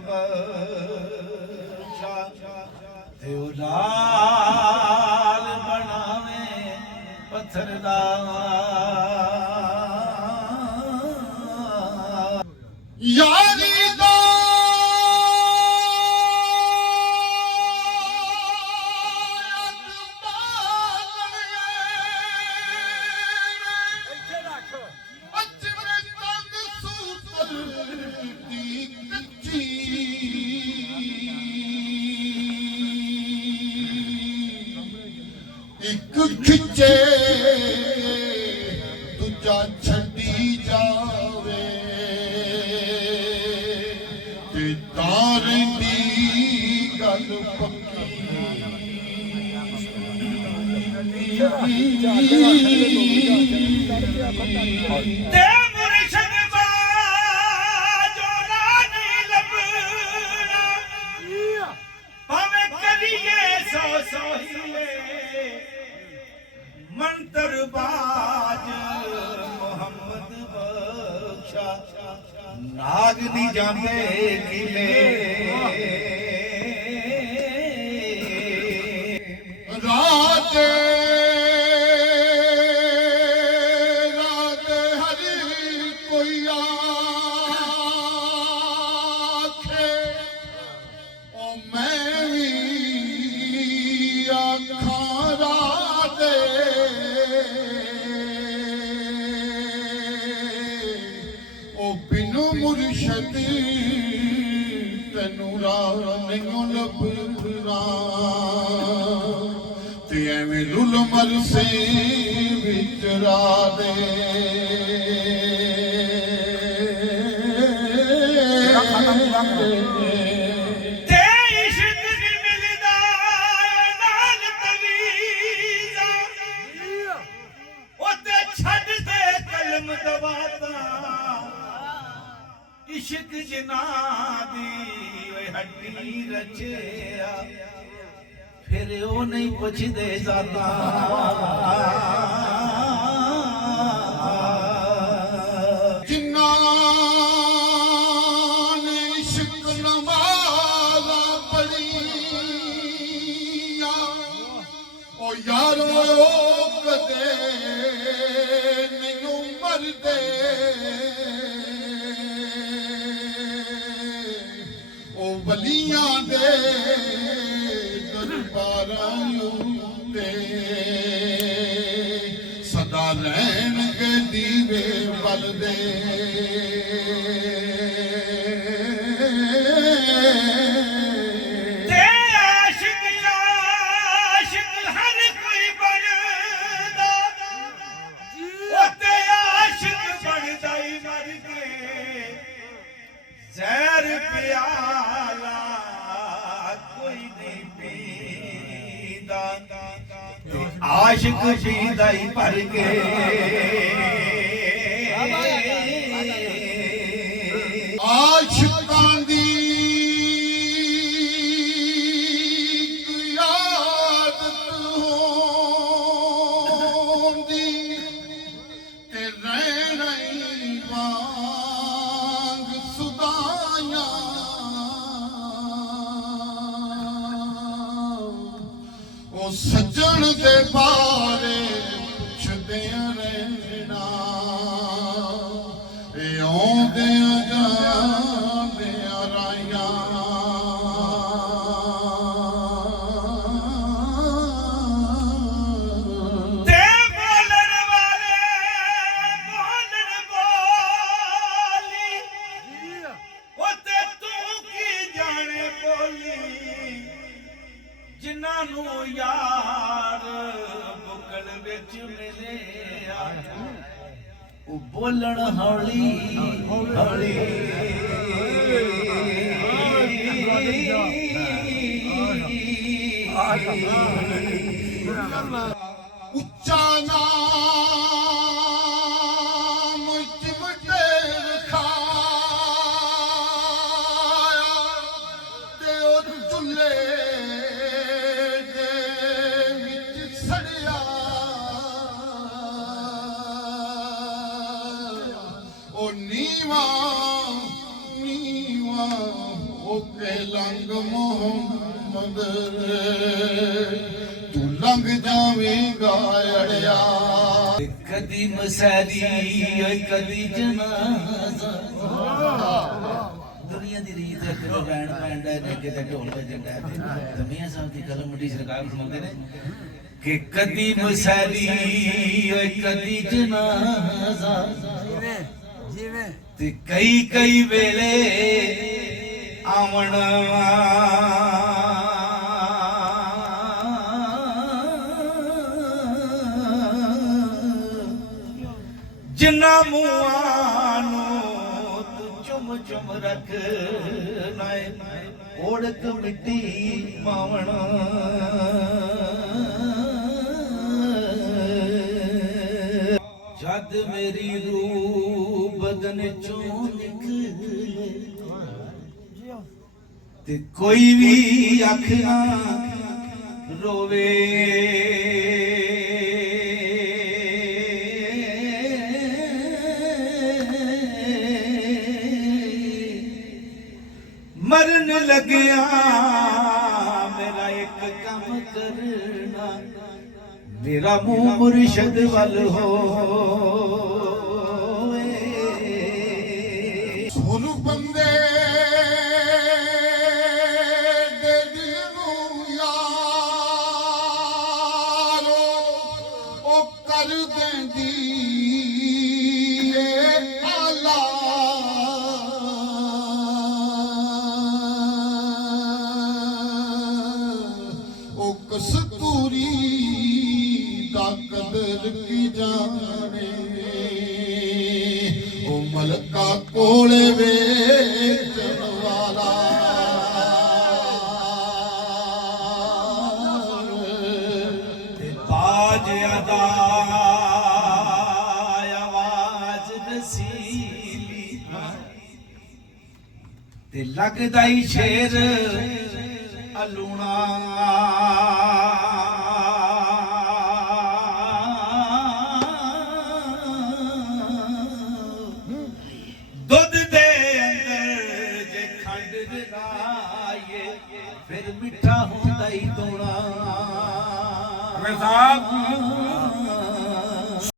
ਬਖਸ਼ਾ ਤੇ ਉਹ ਲਾਲ ਬਣਾਵੇ ਪੱਥਰ ਦਾ ਯਾਰੀ ਦਾ ਇੱਕ ਖਿੱਚੇ ਦੂਜਾ ਛੱਡੀ ਜਾਵੇ ਤੇ ਤਾਰ ਦੀ ਗੱਲ ਪੱਕੀ ਤੇ ਮੁਰਸ਼ਦ ਬਾਜੋ ਰਾਨੀ ਲੱਭਣਾ ਭਾਵੇਂ ਕਰੀਏ ਸੋ ਹੀਲੇ ਮੰਤਰ ਬਾਜ ਮੁਹੰਮਦ ਬਖਸ਼ਾ ਨਾਗ ਨਹੀਂ ਜਾਂਦੇ ਕਿਲੇ ਰਾਤ ਰਾਤ ਹਰ ਕੋਈ ਆਖੇ ਉਹ ਮੈਂ ਵੀ ਆਖਾਂ ਰਾਤ ਉਹ ਬਿਨੁ ਮੁਰਸ਼ਦ ਤੈਨੂੰ ਰਾਹ ਨਹੀਂ ਲੱਭਣਾ ਤੇ ਐਵੇਂ ਲੁਲ ਮਰਸੇ ਵਿੱਚ ਰਾਹ ਦੇ ਤੇ ਇਸ਼ਕ ਨਹੀਂ ਮਿਲਦਾ ਨਾਲ ਤਵੀਜ਼ਾ ਉਹ ਤੇ ਛੱਡ ਦੇ ਕਲਮ ਦਵਾਤਾ ਇਸ਼ਕ ਜਿਨਾ ਦੀ ਓਏ ਹੱਡੀ ਰਚਿਆ ਫਿਰ ਉਹ ਨਹੀਂ ਪੁੱਛਦੇ ਜ਼ਾਤਾ ਜਿਨ੍ਹਾਂ ਨੇ ਇਸ਼ਕ ਨਮਾਜ਼ਾਂ ਪੜ੍ਹੀਆਂ ਉਹ ਯਾਰੋ ਕਦੇ ਨਹੀਂ ਮਰਦੇ ਉਹ ਵਲੀਆਂ ਦੇ ਦਰਬਾਰਾਂ ਉੱਤੇ ਸਦਾ ਰਹਿਣਗੇ ਦੀਵੇ ਬਲਦੇ ਤੇ ਆਸ਼ਿਕ ਹਰ ਕੋਈ ਬਣਦਾ ਉਹ ਤੇ ਆਸ਼ਿਕ ਬਣਦਾ ਹੀ ਮਰ ਕੇ ਜ਼ਹਿਰ ਪਿਆਲਾ ਕੋਈ ਨਹੀਂ ਪੀਂਦਾ ਤੇ ਆਸ਼ਿਕ ਪੀਂਦਾ ਹੀ ਭਰ ਕੇ ਆਸ਼ਿਕਾਂ ਦੀ ਆਦਤ ਹੁੰਦੀ ਤੇ ਰਹਿਣਾ ਹੀ ਵਾਂਗ ਸੁਦਾਈਆਂ ਉਹ ਸੱਜਣ ਦੇ ਬਾਰੇ ਪੁੱਛਦੇ ਰਹਿਣਾ ਇਹ ਆਉਂਦੇ ਜਾਂਦੇ ਰਾਈਆਂ ਤੇ ਬੋਲਣ ਵਾਲੇ ਬੋਲਣ ਬੋਲੀ ਉਹ ਤੇ ਤੂੰ ਕੀ ਜਾਣੇ ਬੋਲੀ ਜਿਨ੍ਹਾਂ ਨੂੰ ਯਾਰ ਬੁਕਲ ਵਿੱਚ ਮਿਲਿਆ ਉਹ ਬੋਲਣ ਹੌਲੀ ਹੌਲੀ ਉੱਚਾ ਨਾਮ ਚਿਮਟੇ ਰਖਾਇਆ ਤੇ ਉਹ ਚੁੱਲ੍ਹੇ ਦੇ ਵਿੱਚ ਸੜਿਆ ਉਹ ਨੀਵਾਂ ਨੀਵਾਂ ਕੇ ਲੰਘ ਮੁਹੰਮਦ ਤੂੰ ਲੰਘ ਜਾਵੇਂਗਾ ਅੜਿਆ ਕਦੀ ਮਸੈਰੀ ਓਏ ਕਦੀ ਜਨਾਜ਼ਾ ਦੁਨੀਆ ਦੀ ਰੀਤ ਹੈ ਜਦੋਂ ਬੈਣ ਪੈਂਦਾ ਨੇ ਕਿਤੇ ਢੋਲ ਵੱਜਦਾ ਤੇ ਦਮੀਆਂ ਸਾਹਿਬ ਦੀ ਕਲਮ ਮੁੱਢੀ ਸਰਕਾਰ ਸੁਣਾਉਂਦੇ ਨੇ ਕਿ ਕਦੀ ਮਸੈਰੀ ਓਏ ਕਦੀ ਜਨਾਜ਼ਾ ਜਿਵੇਂ ਤੇ ਕਈ ਵੇਲੇ ਆਵਣ ਜਿੰਨਾ ਮੂੰਹਾਂ ਨੂੰ ਤੂੰ ਚੁੰਮ ਰੱਖਣਾ ਓੜਕ ਮਿੱਟੀ ਮਾਵਣਾ ਜਦ ਮੇਰੀ ਰੂਹ ਬਦਨ ਚੋਂ ਨਿਕਲੇ ਤੇ ਕੋਈ ਵੀ ਅੱਖ ਨਾ ਰੋਵੇ ਮਰਨ ਲੱਗਿਆ ਮੇਰਾ ਇੱਕ ਕੰਮ ਕਰਨਾ ਮੇਰਾ ਮੂੰਹ ਮੁਰਸ਼ਦ ਵੱਲ ਹੋਏ ਸੁਣ ਬੰਦੇ ਦੇ ਦਿਲ ਨੂੰ ਯਾਰੋ ਉਹ ਕਰ ਦਿੰਦੀ ਏ ਆਲਾ ਉਹ ਕਸਤੂਰੀ ਦਾ ਕਦਰ ਕੀ ਜਾਣੇ ਉਹ ਮਲਕਾ ਕੋਲੇ ਵੇਚਣ ਵਾਲਾ ਤੇ ਬਾਜ ਅਦਾ ਆਵਾਜ਼ ਨਸੀਲੀ ਤੇ ਲੱਗਦਾ ਈ ਸ਼ੇਰ ਅਲੂਣਾ ਦੁੱਧ ਦੇ ਅੰਦਰ ਜੇ ਖੰਡ ਜਲਾਈਏ ਫਿਰ ਮਿੱਠਾ ਹੁੰਦਾ ਈ ਤੋਣਾ